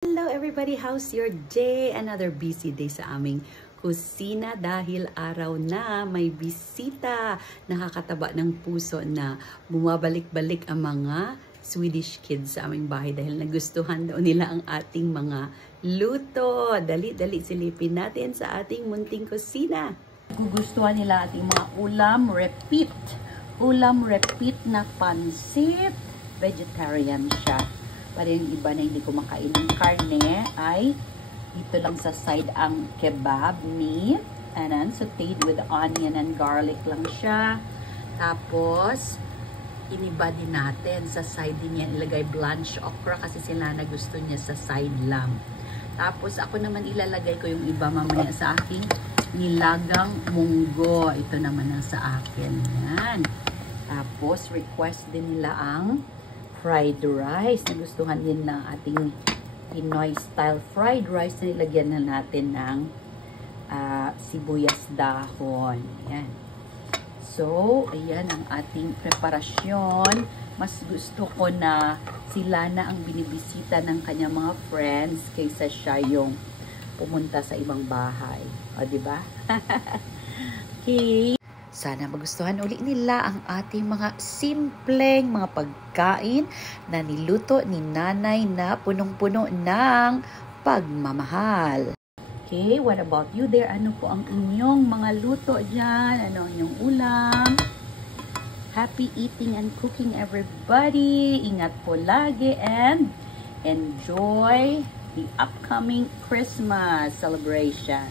Hello everybody! How's your day? Another busy day sa aming kusina dahil araw na may bisita. Nakakataba ng puso na bumabalik-balik ang mga Swedish kids sa aming bahay dahil nagustuhan daw nila ang ating mga luto. Dali-dali silipin natin sa ating munting kusina. Gugustuhan nila ating mga ulam repeat. Ulam repeat na pansit. Vegetarian siya. Para yung iba na hindi kumakain ng karne ay dito lang sa side ang kebab meat. And then sauteed with onion and garlic lang siya. Tapos, iniba din natin sa side din yan. Ilagay blanched okra kasi sila na gusto niya sa side lang. Tapos, ako naman ilalagay ko yung iba mamaya sa aking nilagang munggo. Ito naman ang sa akin. Yan. Tapos, request din nila ang fried rice. Nagustuhan din ng ating Pinoy style fried rice na nilagyan na natin ng sibuyas dahon. Ayan. So, ayan ang ating preparasyon. Mas gusto ko na sila na ang binibisita ng kanyang mga friends kaysa siya yung pumunta sa ibang bahay. O, diba? Okay. Sana magustuhan uli nila ang ating mga simpleng mga pagkain na niluto ni nanay na punong-puno ng pagmamahal. Okay, what about you there? Ano po ang inyong mga luto dyan? Ano ang inyong ulam? Happy eating and cooking everybody. Ingat po lagi and enjoy the upcoming Christmas celebration.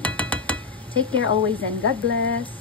Take care always and God bless.